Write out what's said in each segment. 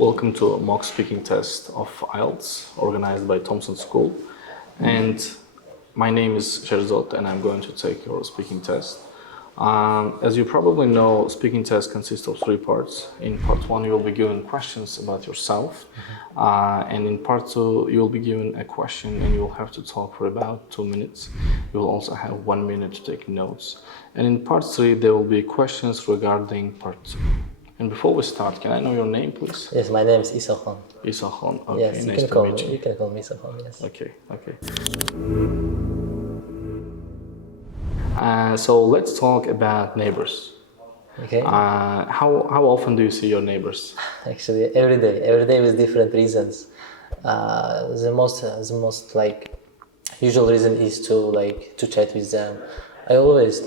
Welcome to a mock speaking test of IELTS organized by Thompson School. And my name is Sherzod and I'm going to take your speaking test. As you probably know, speaking test consists of 3 parts. In part 1, you will be given questions about yourself. And in part 2, you will be given a question and you will have to talk for about 2 minutes. You will also have 1 minute to take notes. And in part 3, there will be questions regarding part 2. And before we start, can I know your name, please? Yes, my name is Isakhan. Isakhan, okay, Yes, nice to meet you. You can call me Isakhan, yes. Okay. So let's talk about neighbors. Okay. How often do you see your neighbors? Actually, every day with different reasons. The most like usual reason is to chat with them. I always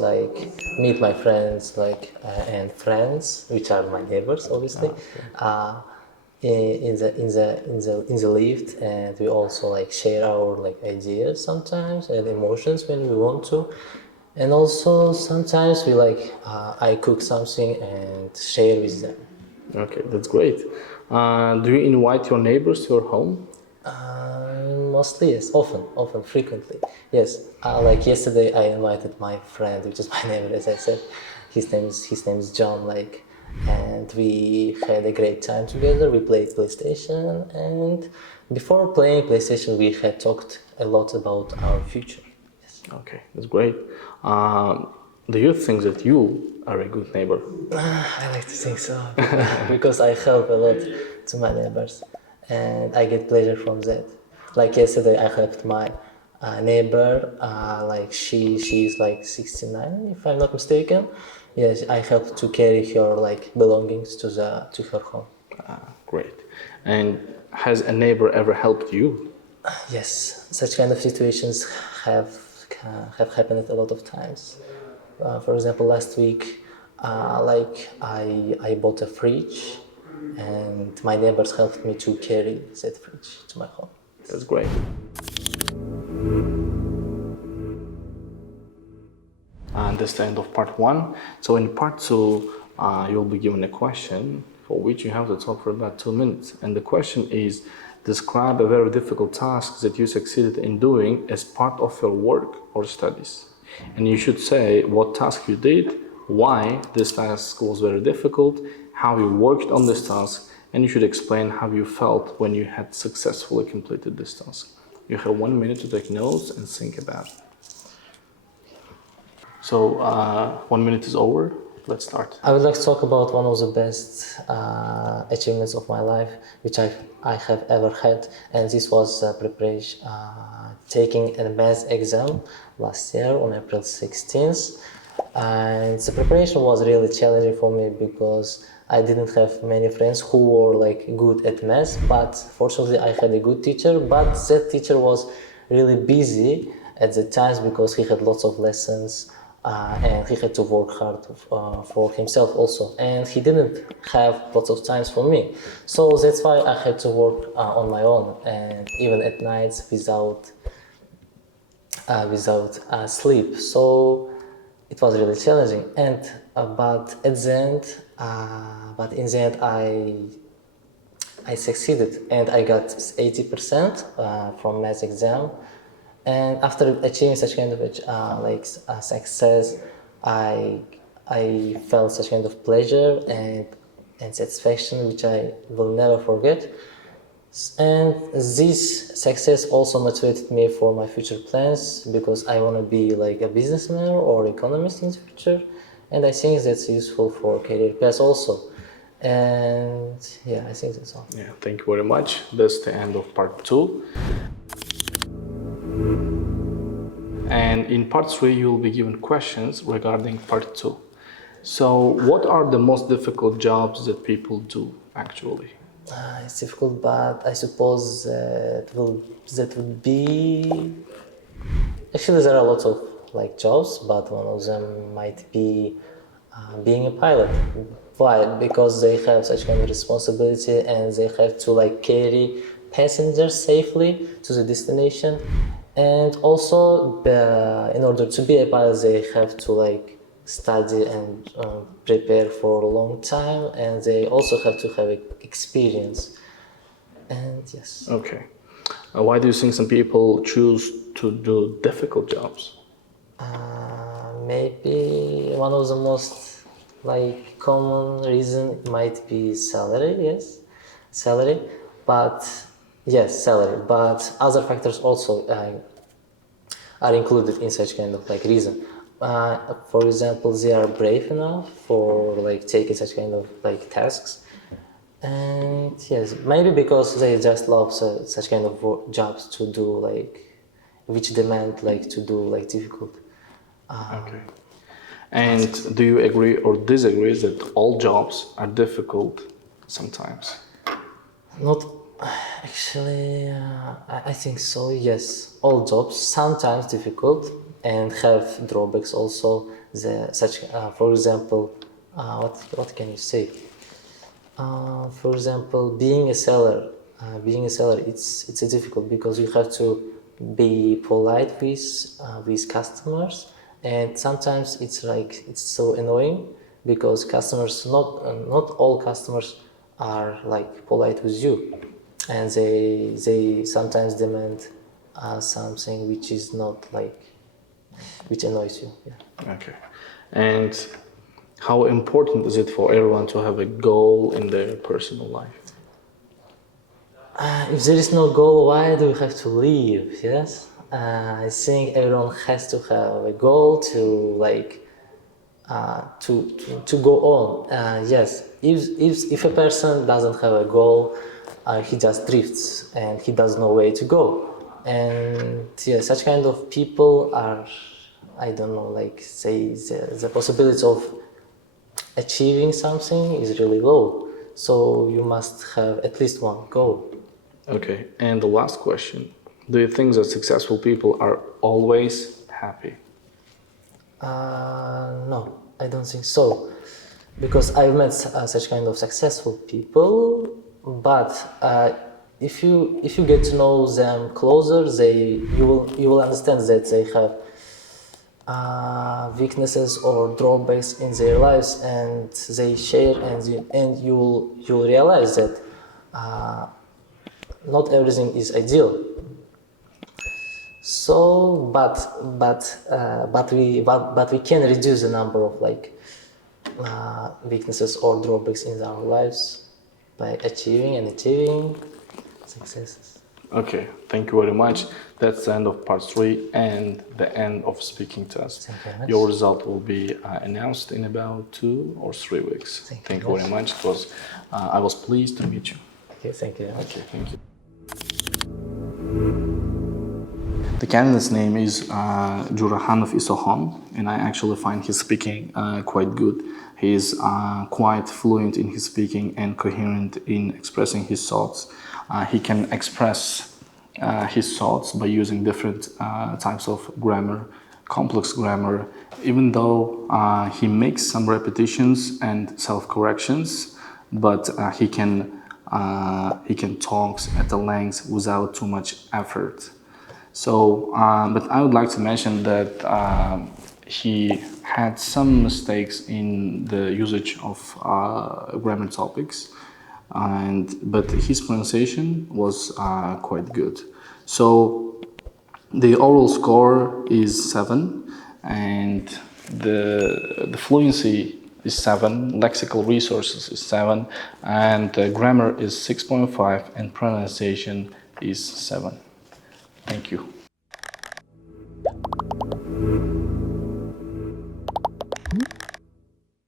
meet my friends and friends, which are my neighbors, obviously. In the lift, and we also share our ideas sometimes and emotions when we want to. And also sometimes we I cook something and share with them. Okay, that's great. Do you invite your neighbors to your home? Mostly yes, often, frequently. Yes, like yesterday I invited my friend, which is my neighbor, as I said. His name is John. And we had a great time together. We played PlayStation, and before playing PlayStation, we had talked a lot about our future. Yes. Okay, that's great. Do you think that you are a good neighbor? I like to think so, because I help a lot to my neighbors, and I get pleasure from that. Like yesterday, I helped my neighbor. She's 69, if I'm not mistaken. Yes, I helped to carry her belongings to her home. Great. And has a neighbor ever helped you? Yes, such kind of situations have happened a lot of times. For example, last week, I bought a fridge, and my neighbors helped me to carry that fridge to my home. That's great. And that's the end of part 1. So in part 2, you'll be given a question for which you have to talk for about 2 minutes. And the question is, describe a very difficult task that you succeeded in doing as part of your work or studies. And you should say what task you did, why this task was very difficult, how you worked on this task, and you should explain how you felt when you had successfully completed this task. You have 1 minute to take notes and think about it. So 1 minute is over. Let's start. I would like to talk about one of the best achievements of my life, which I have ever had, and this was preparation, taking a math exam last year on April 16th. And the preparation was really challenging for me because I didn't have many friends who were good at math, but fortunately I had a good teacher, but that teacher was really busy at the times because he had lots of lessons. And he had to work hard for himself also, and he didn't have lots of times for me. So that's why I had to work on my own, and even at nights without sleep. So it was really challenging. And but in the end, I succeeded, and I got 80% from math exam. And after achieving such kind of success, I felt such kind of pleasure and satisfaction, which I will never forget. And this success also motivated me for my future plans, because I want to be a businessman or economist in the future. And I think that's useful for career path also. And yeah, I think that's all. Yeah, thank you very much. That's the end of part 2. And in part 3, you will be given questions regarding part 2. So what are the most difficult jobs that people do, actually? It's difficult, but I suppose that would be... Actually, there are lots of jobs, but one of them might be being a pilot. Why? Because they have such kind of responsibility, and they have to carry passengers safely to the destination. And also, in order to be a pilot, they have to study and prepare for a long time, and they also have to have experience. And yes. Okay. Why do you think some people choose to do difficult jobs? Maybe one of the most common reason might be salary. Yes, salary, but yes, salary. But other factors also are included in such kind of reason. For example, they are brave enough for taking such kind of tasks, and yes, maybe because they just love such kind of jobs to do which demand to do difficult. Okay. And do you agree or disagree that all jobs are difficult sometimes? Not actually. I think so. Yes, all jobs sometimes difficult and have drawbacks also. For example, what can you say? For example, being a seller, it's difficult because you have to be polite with customers, and sometimes it's so annoying because customers not all customers are polite with you, and they sometimes demand something which is not which annoys you. Yeah. Okay. And how important is it for everyone to have a goal in their personal life? If there is no goal, why do we have to live? Yes, I think everyone has to have a goal to go on. Yes, if a person doesn't have a goal, he just drifts and he doesn't know where to go. And yeah, such kind of people are, I don't know, say the possibility of achieving something is really low. So you must have at least one goal. Okay, and the last question. Do you think that successful people are always happy? No, I don't think so. Because I've met such kind of successful people, but if you get to know them closer, you will understand that they have weaknesses or drawbacks in their lives, and they share, and you'll realize that not everything is ideal. So, but we can reduce the number of weaknesses or drawbacks in our lives by achieving successes. Okay, thank you very much. That's the end of part 3 and the end of speaking test. Thank you very much. Your result will be announced in about 2 or 3 weeks. Thank you very much. I was pleased to meet you. Okay, thank you very much. Okay, thank you. The candidate's name is Jurahanov Isohan, and I actually find his speaking quite good. He is quite fluent in his speaking and coherent in expressing his thoughts. He can express his thoughts by using different types of grammar, complex grammar, even though he makes some repetitions and self-corrections, but he can talk at the length without too much effort. So, but I would like to mention that he had some mistakes in the usage of grammar topics, but his pronunciation was quite good. So the overall score is 7, and the fluency is 7, lexical resources is 7, and grammar is 6.5, and pronunciation is 7.